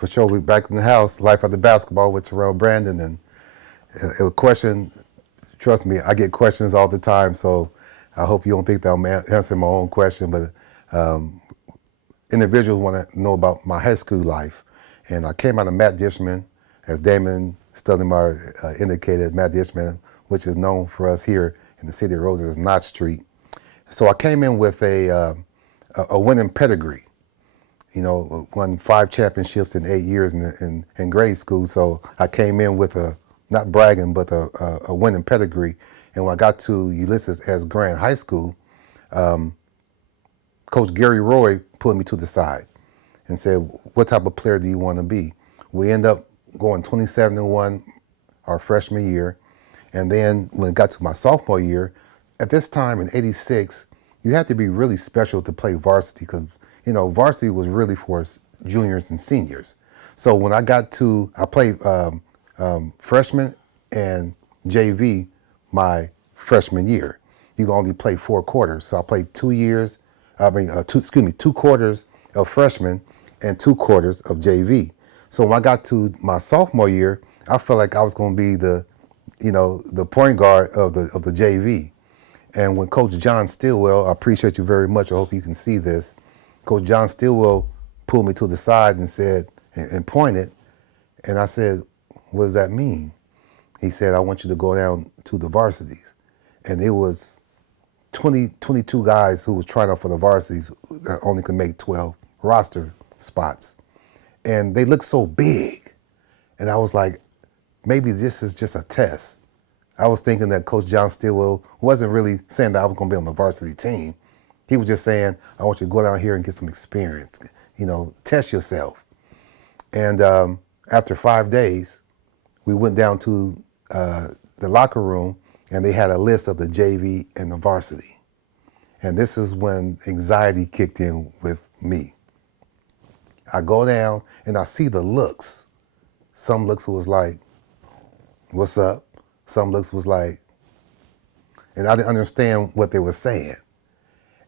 For sure, we back in the house. Life after basketball with Terrell Brandon, and a question. Trust me, I get questions all the time. So I hope you don't think that I'm answering my own question, but um, individuals want to know about my high school life, and I came out of Matt Dishman, as Damon Stoudemire indicated. Matt Dishman, which is known for us here in the city of Roses as Knott Street. So I came in with a winning pedigree. You know, won 5 championships in 8 years in grade school. So I came in with not bragging, but a winning pedigree. And when I got to Ulysses S. Grant High School, Coach Gary Roy pulled me to the side and said, what type of player do you want to be? We end up going 27-1 our freshman year. And then when it got to my sophomore year, at this time in '86, you had to be really special to play varsity because, you know, varsity was really for juniors and seniors. So when I played freshman and JV my freshman year. You can only play 4 quarters. So I played 2 years, 2 quarters of freshman and 2 quarters of JV. So when I got to my sophomore year, I felt like I was going to be the point guard of the JV. And when Coach John Stillwell, I appreciate you very much. I hope you can see this. Coach John Stillwell pulled me to the side and said, and pointed, and I said, what does that mean? He said, I want you to go down to the varsities. And it was 22 guys who was trying out for the varsities that only could make 12 roster spots. And they looked so big. And I was like, maybe this is just a test. I was thinking that Coach John Stillwell wasn't really saying that I was going to be on the varsity team. He was just saying, I want you to go down here and get some experience, test yourself. And after 5 days, we went down to the locker room, and they had a list of the JV and the varsity. And this is when anxiety kicked in with me. I go down, and I see the looks. Some looks was like, what's up? Some looks was like, and I didn't understand what they were saying.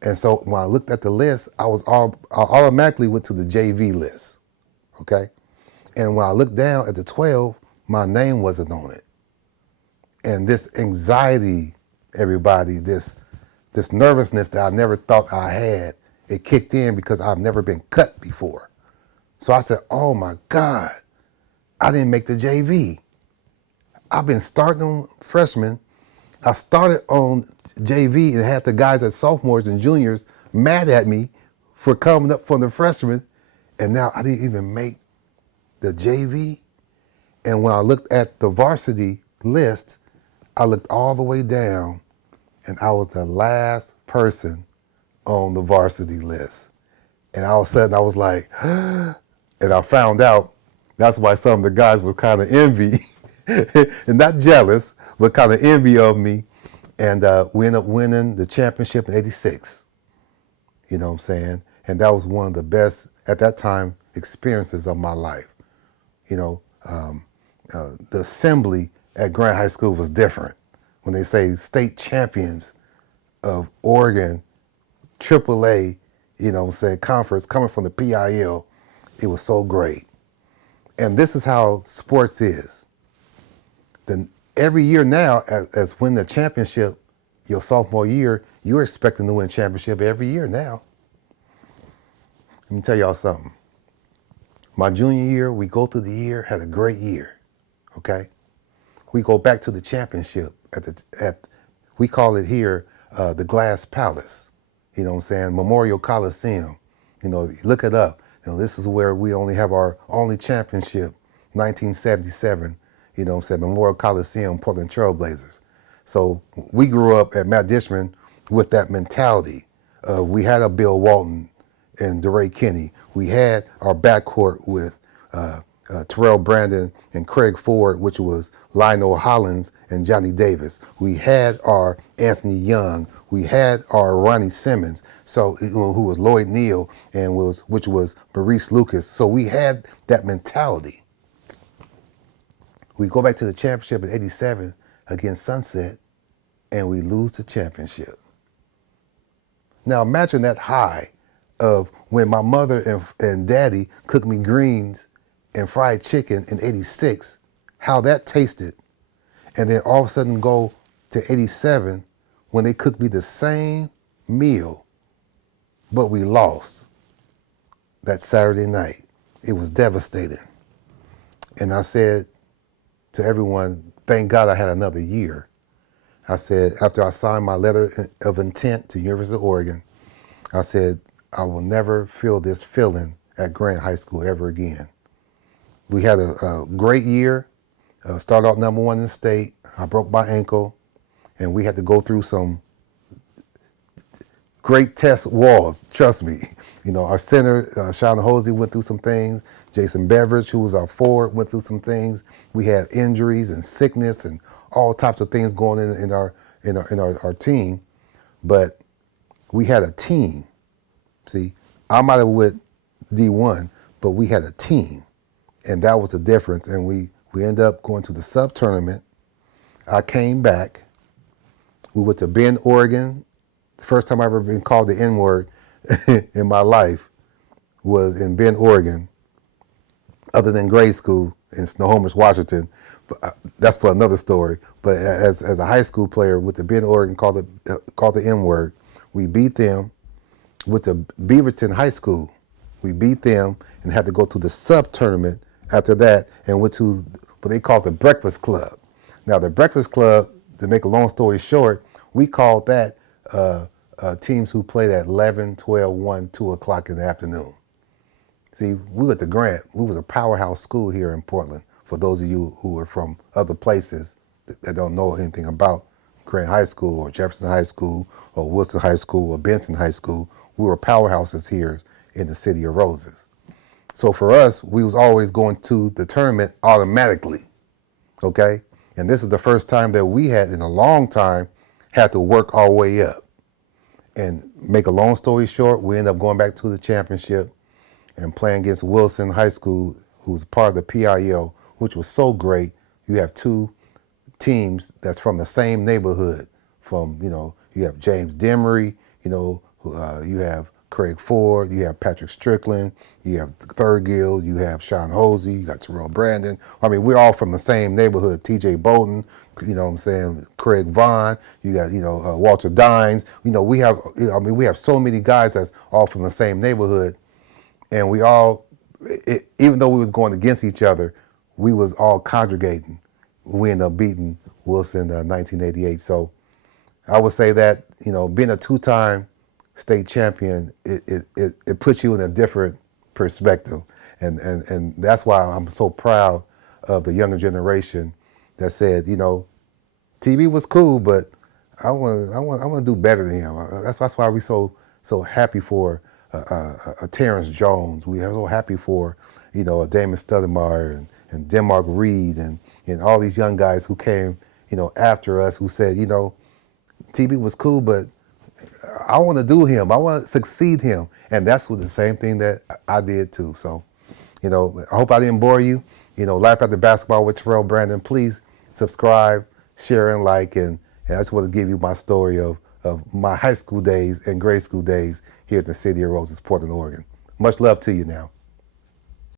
And so when I looked at the list, I automatically went to the JV list, okay? And when I looked down at the 12, my name wasn't on it. And this anxiety, everybody, this nervousness that I never thought I had, it kicked in because I've never been cut before. So I said, oh my God, I didn't make the JV. I've been starting on freshman. I started on JV and had the guys as sophomores and juniors mad at me for coming up from the freshmen. And now I didn't even make the JV. And when I looked at the varsity list, I looked all the way down and I was the last person on the varsity list. And all of a sudden I was like, and I found out that's why some of the guys was kind of envy and not jealous, but kind of envy of me. And we ended up winning the championship in '86. You know what I'm saying? And that was one of the best, at that time, experiences of my life. The assembly at Grant High School was different. When they say state champions of Oregon, AAA, conference coming from the PIL, it was so great. And this is how sports is. Then every year now, as win the championship, your sophomore year, you're expecting to win championship every year now. Let me tell y'all something. My junior year, we go through the year, had a great year, okay? We go back to the championship we call it here the Glass Palace, Memorial Coliseum. If you look it up, this is where we only have our only championship, 1977, Memorial Coliseum, Portland Trailblazers. So we grew up at Matt Dishman with that mentality. We had a Bill Walton and DeRay Kinney. We had our backcourt with Terrell Brandon and Craig Ford, which was Lionel Hollins and Johnny Davis. We had our Anthony Young. We had our Ronnie Simmons, who was Lloyd Neal, and which was Maurice Lucas. So we had that mentality. We go back to the championship in '87 against Sunset, and we lose the championship. Now imagine that high of when my mother and daddy cooked me greens and fried chicken in 86, how that tasted, and then all of a sudden go to 87 when they cooked me the same meal, but we lost that Saturday night. It was devastating. And I said to everyone, thank God I had another year. I said, after I signed my letter of intent to University of Oregon, I said, I will never feel this feeling at Grant High School ever again. We had a great year, started out number one in the state. I broke my ankle, and we had to go through some great test walls, trust me. You know, our center, Sean Hosey, went through some things. Jason Beveridge, who was our forward, went through some things. We had injuries and sickness and all types of things going in our team. But we had a team. See, I might have with D1, but we had a team. And that was the difference. And we ended up going to the sub-tournament. I came back. We went to Bend, Oregon. The first time I ever been called the N-word in my life was in Bend, Oregon, other than grade school in Snohomish, Washington. But that's for another story. But as a high school player with the Bend, Oregon, called the N-word, we beat them. With the Beaverton High School, we beat them and had to go to the sub-tournament after that and went to what they call the Breakfast Club. Now, the Breakfast Club, to make a long story short, we called that teams who played at 11, 12, 1, 2 o'clock in the afternoon. See, we went to Grant. We was a powerhouse school here in Portland. For those of you who are from other places that don't know anything about Grant High School or Jefferson High School or Wilson High School or Benson High School, we were powerhouses here in the City of Roses. So for us, we was always going to the tournament automatically, okay? And this is the first time that we had, in a long time, had to work our way up. And make a long story short, we ended up going back to the championship and playing against Wilson High School, who was part of the PIO, which was so great. You have two teams that's from the same neighborhood. You have James Demery, you have Craig Ford, you have Patrick Strickland, you have Thurgill, you have Sean Hosey, you got Terrell Brandon. I mean, we're all from the same neighborhood. TJ Bolden, Craig Vaughn, you got, Walter Dines. We have so many guys that's all from the same neighborhood. And we all, even though we was going against each other, we was all congregating. We ended up beating Wilson in 1988. So I would say that, being a two-time state champion, it puts you in a different perspective. And that's why I'm so proud of the younger generation that said, TB was cool, but I want to do better than him. That's why we're so happy for a Terrence Jones. We are so happy for, a Damon Stoudemire and Denmark Reed and all these young guys who came, after us, who said, TB was cool, but I want to do him. I want to succeed him. And that's the same thing that I did too. So, I hope I didn't bore you. Life After Basketball with Terrell Brandon. Please subscribe, share, and like. And I just want to give you my story of my high school days and grade school days here at the City of Roses, Portland, Oregon. Much love to you now.